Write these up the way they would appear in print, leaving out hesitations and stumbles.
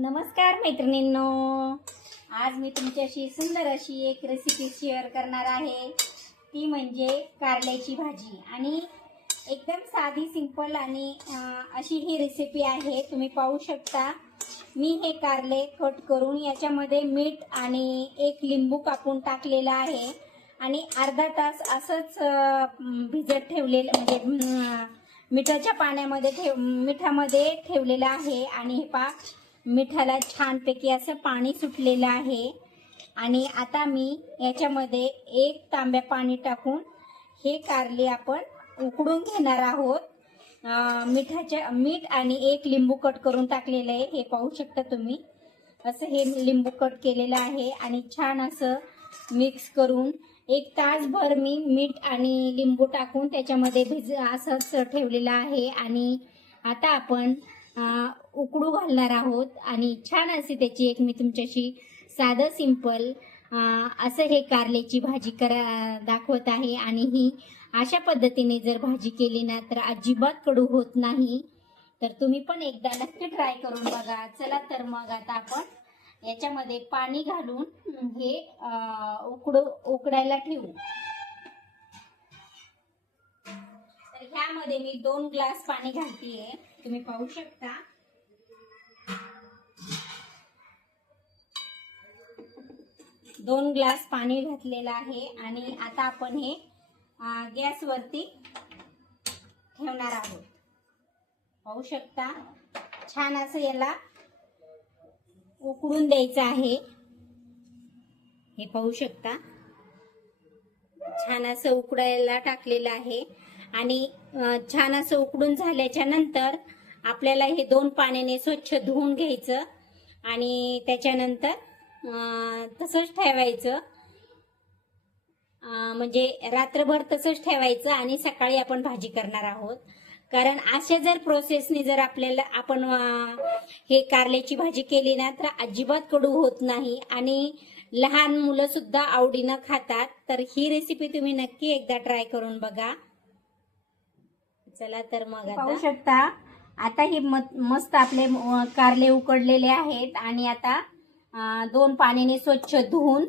नमस्कार मैत्रिणींनो, आज मी तुमच्याशी सुंदर अशी एक रेसिपी शेअर करणार आहे. ती म्हणजे कारल्याची भाजी. आणि एकदम साधी सिंपल आणि अशी ही रेसिपी आहे. तुम्ही पाहू शकता मी हे कारले कट करून याच्यामध्ये मीठ आणि एक लिंबू कापून टाकलेला आहे आणि अर्धा तास असंच भिजत ठेवलेलं म्हणजे मिठाच्या पाण्यामध्ये मिठामध्ये ठेवलेलं आहे. आणि हे पहा मिठाला छानपैकी असं पाणी सुटलेलं आहे. आणि आता मी याच्यामध्ये 1 तांब्या पाणी टाकून हे कारले आपण उकडून घेणार आहोत. मीठ आणि 1 लिंबू कट करून टाकलेलं आहे. हे पाहू शकता तुम्ही, असं हे लिंबू कट केलेलं आहे. आणि छान असं मिक्स करून 1 तासभर मी मीठ आणि लिंबू टाकून त्याच्यामध्ये असंच ठेवलेलं आहे. आणि आता आपण उकडू घालणार आहोत. आणि छान अशी त्याची एक मी तुमच्याशी साधं सिंपल असं हे कारल्याची भाजी दाखवत आहे. आणि ही अशा पद्धतीने जर भाजी केली ना तर अजिबात कडू होत नाही. तर तुम्ही पण एकदा नक्की ट्राय करून बघा. चला तर मग आता आपण याच्यामध्ये पाणी घालून हे उकडायला ठेवू. तर ह्यामध्ये मी 2 ग्लास पाणी घालतीये, तुम्ही पाहू शकता. दोन ग्लास पाणी घातलेलं आहे. आणि आता आपण हे गॅसवरती ठेवणार आहोत. पाहू शकता छान असं याला उकडून द्यायचं आहे. हे पाहू शकता छान असं उकडायला टाकलेलं आहे. आणि छान असं उकडून झाल्याच्या नंतर आपल्याला हे 2 पाण्याने स्वच्छ धुवून घ्यायचं आणि त्याच्यानंतर तसंच ठेवायचं. म्हणजे रात्रभर तसंच ठेवायचं आणि सकाळी आपण भाजी करणार आहोत. कारण अशा जर प्रोसेसने जर आपण हे कारल्याची भाजी केली ना तर अजिबात कडू होत नाही आणि लहान मुलं सुद्धा आवडीनं खातात. तर ही रेसिपी तुम्ही नक्की एकदा ट्राय करून बघा. चला तर मग पाहू शकता आता हे मस्त आपले कारले उकडलेले आहेत. आणि आता 2 पाण्याने स्वच्छ धुवून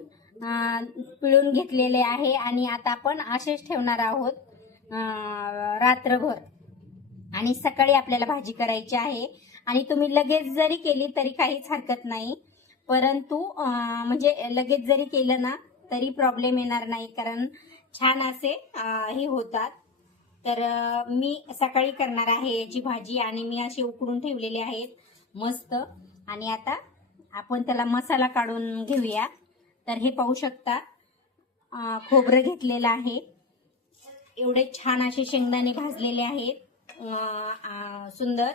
पिळून घेतलेले आहे. आणि आता आपण असेच ठेवणार आहोत रात्रभर. आणि सकाळी आपल्याला भाजी करायची आहे. आणि तुम्ही लगेच जरी केली तरी काहीच हरकत नाही. परंतु म्हणजे लगेच जरी केलं ना तरी प्रॉब्लेम येणार नाही, कारण छान असे हे होतात. तर मी सकाळी करणार आहे याची भाजी. आणि मी असे उकडून ठेवलेले आहेत मस्त. आणि आता आपण त्याला मसाला काढून घेऊया. तर हे पाहू शकता खोबरं घेतलेलं आहे. एवढे छान असे शेंगदाणे भाजलेले आहेत, सुंदर.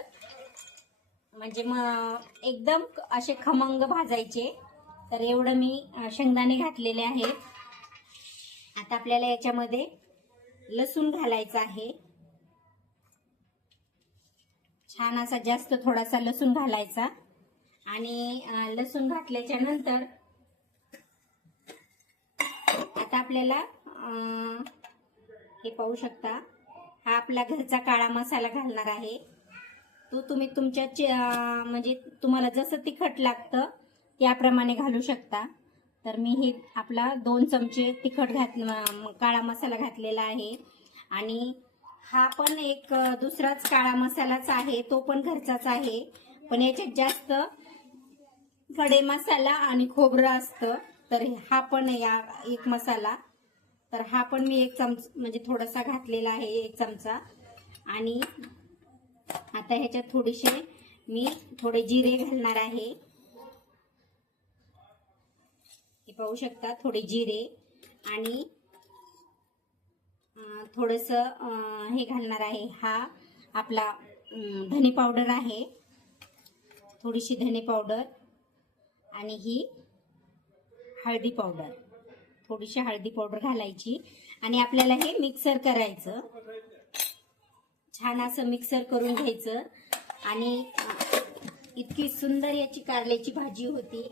म्हणजे एकदम असे खमंग भाजायचे. तर एवढं मी शेंगदाणे घातलेले आहेत. आता आपल्याला याच्यामध्ये लसूण घालायचा आहे. छान असा जास्त थोडासा लसूण घालायचा. आणि लसूण घातल्याच्या नंतर आता आपल्याला हे पाहू शकता हा आपला घरचा काळा मसाला घालणार आहे. तो तुम्ही तुमच्या म्हणजे तुम्हाला जसं तिखट लागतं त्याप्रमाणे घालू शकता. तर मी हे आपला 2 चमचे तिखट काळा मसाला घातलेला आहे. आणि हा पण एक दुसराच काळा मसालाच आहे, तो पण घरचाच आहे. पण याच्यात जास्त खडे मसाला आणि खोबरं असतं. तर हा पण एक मसाला, तर हा पण मी 1 चमचा म्हणजे थोडासा घातलेला आहे, 1 चमचा. आणि आता ह्याच्यात थोडे जिरे घालणार आहे. हे पाहू शकता थोडे जिरे. आणि थोडस हे घालणार आहे, हा आपला धने पावडर आहे, थोडीशी धने पावडर. आणि ही हळदी पावडर, थोडीशी हळदी पावडर घालायची. आणि आपल्याला हे मिक्सर करायचं, छान असं मिक्सर करून घ्यायचं. आणि इतकी सुंदर याची कारल्याची भाजी होती,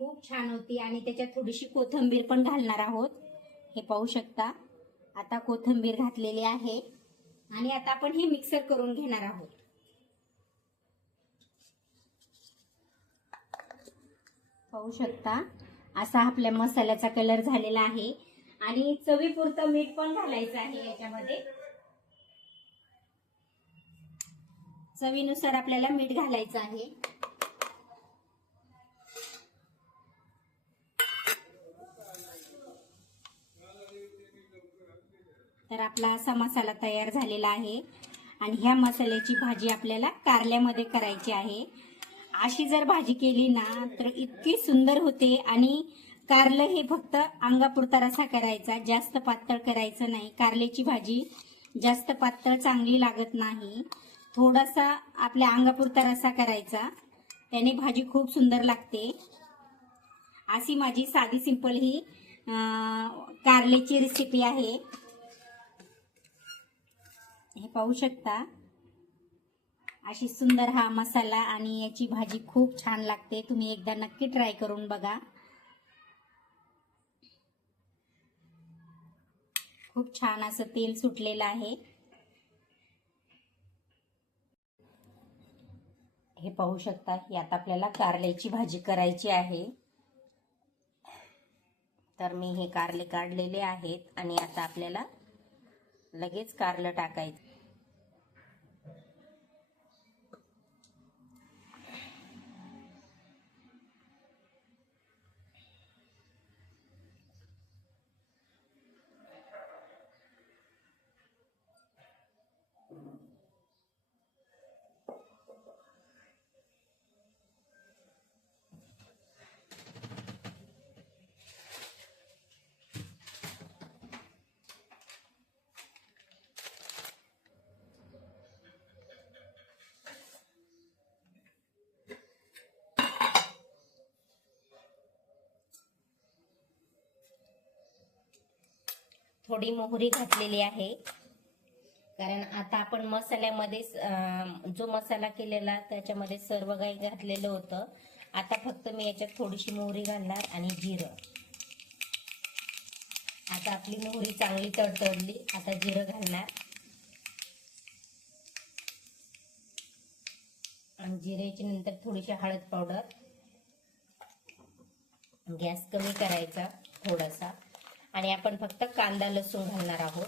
खूप छान होती. आणि त्याच्यात थोडीशी कोथिंबीर पण घालणार आहोत. हे पाहू शकता आता कोथिंबीर घातलेली आहे. आणि आता आपण हे मिक्सर करून घेणार आहोत. पाहू शकता असा आपल्या मसाल्याचा कलर झालेला आहे आणि चवीपुरतं मीठ पण घालायचं आहे याच्यामध्ये. चवीनुसार आपल्याला मीठ घालायचं आहे. तर आपला असा मसाला तयार झालेला आहे आणि ह्या मसाल्याची भाजी आपल्याला कारल्यामध्ये करायची आहे. अशी जर भाजी केली ना तर इतकी सुंदर होते. आणि कारलं हे फक्त अंगापुरता रसा करायचा, जास्त पातळ करायचं नाही. कारल्याची भाजी जास्त पातळ चांगली लागत नाही. थोडासा आपल्या अंगापुरता रसा करायचा, त्याने भाजी खूप सुंदर लागते. अशी माझी साधी सिंपल ही कारल्याची रेसिपी आहे. हे पाहू शकता अशी सुंदर हा मसाला आणि याची भाजी खूप छान लागते. तुम्ही एकदा नक्की ट्राय करून बघा. खूप छान असं तेल सुटलेलं आहे. हे पाहू शकता की आता आपल्याला कारल्याची भाजी करायची आहे. तर मी हे कारले काढलेले आहेत आणि आता आपल्याला लगेच कारलं टाकायचं. थोडी मोहरी घातलेली आहे, कारण आता आपण मसाल्यामध्ये जो मसाला केलेला त्याच्यामध्ये सर्व काही घातलेलं होतं. आता फक्त मी याच्यात थोडीशी मोहरी घालणार आणि जिरं. आता आपली मोहरी चांगली तडतडली, आता जिरं घालणार आणि जिऱ्याच्या नंतर थोडीशी हळद पावडर. गॅस कमी करायचा थोडासा आणि आपण फक्त कांदा लसूण घालणार आहोत.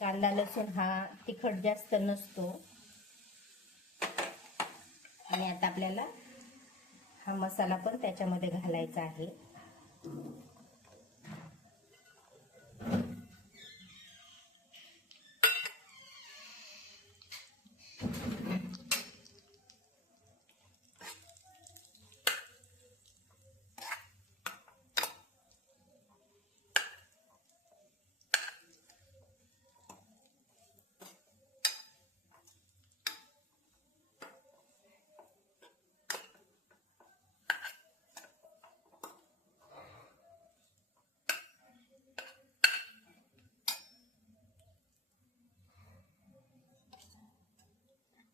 कांदा लसूण हा तिखट जास्त नसतो. आणि आता आपल्याला हा मसाला पण त्याच्यामध्ये घालायचा आहे.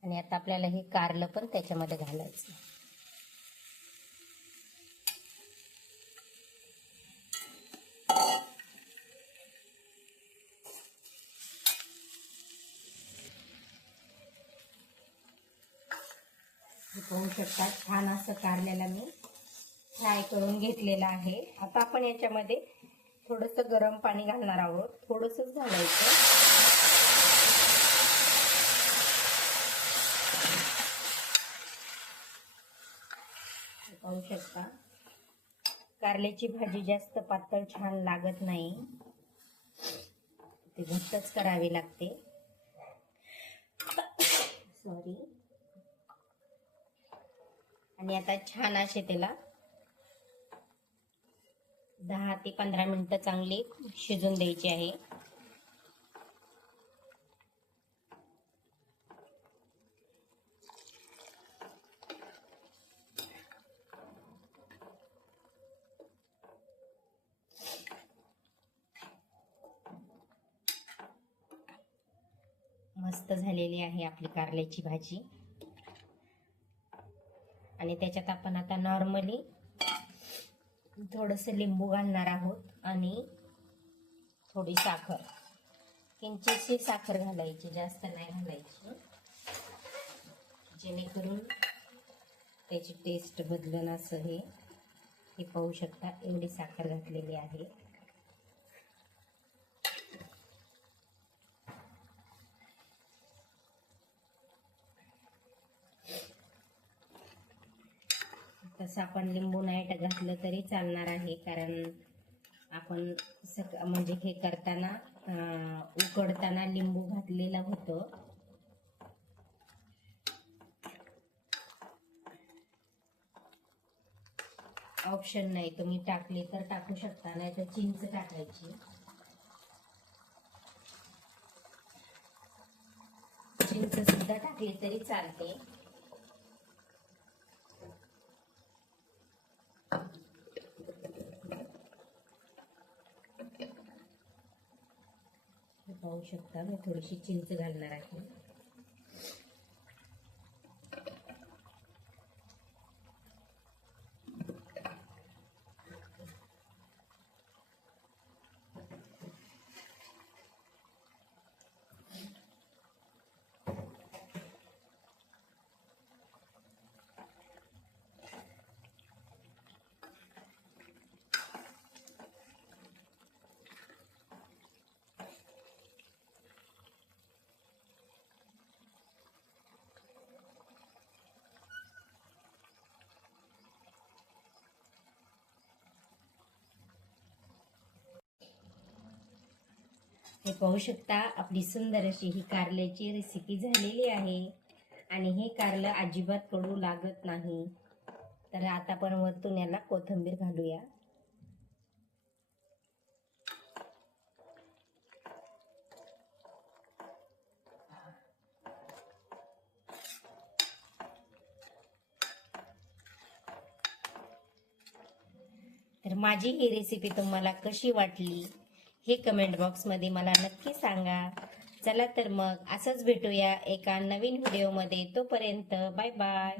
आणि आता आपल्याला हे कारलं पण त्याच्यामध्ये घालायचं. पाहू शकता छान असं कारल्याला मी फ्राय करून घेतलेलं आहे. आता आपण याच्यामध्ये थोडंसं गरम पाणी घालणार आहोत. थोडंसंच घालायचं. पाहू शकता कारल्याची भाजी जास्त पातळ छान लागत नाही, ती घट्टच करावी लागते. सॉरी. आणि आता छान असे त्याला 10 ते 15 मिनिटं चांगली शिजून द्यायची आहे. मस्त झालेली आहे आपली कारल्याची भाजी. आणि त्याच्यात आपण आता नॉर्मली थोडंसं लिंबू घालणार आहोत आणि थोडी साखर, किंचितशी साखर घालायची, जास्त नाही घालायची, जेणेकरून त्याची टेस्ट बदलून असं हे पाहू शकता. एवढी साखर घातलेली आहे. तसं आपण लिंबू नाही घातलं तरी चालणार आहे, कारण आपण म्हणजे हे करताना उकडताना लिंबू घातलेलं होतं. ऑप्शन नाही, तुम्ही टाकले तर टाकू शकता, नाही तर चिंच टाकायची. चिंच सुद्धा टाकली तरी चालते. पाहू शकता मी थोडीशी चिंच घालणार आहे. हे पाहू शकता आपली सुंदर अशी ही कारल्याची रेसिपी झालेली आहे आणि हे कारलं अजिबात कडू लागत नाही. तर आता आपण वरतून याला कोथिंबीर घालूया. तर माझी ही रेसिपी तुम्हाला कशी वाटली हे कमेंट बॉक्समध्ये मला नक्की सांगा. चला तर मग असंच भेटूया एका नवीन व्हिडिओमध्ये. तोपर्यंत बाय बाय.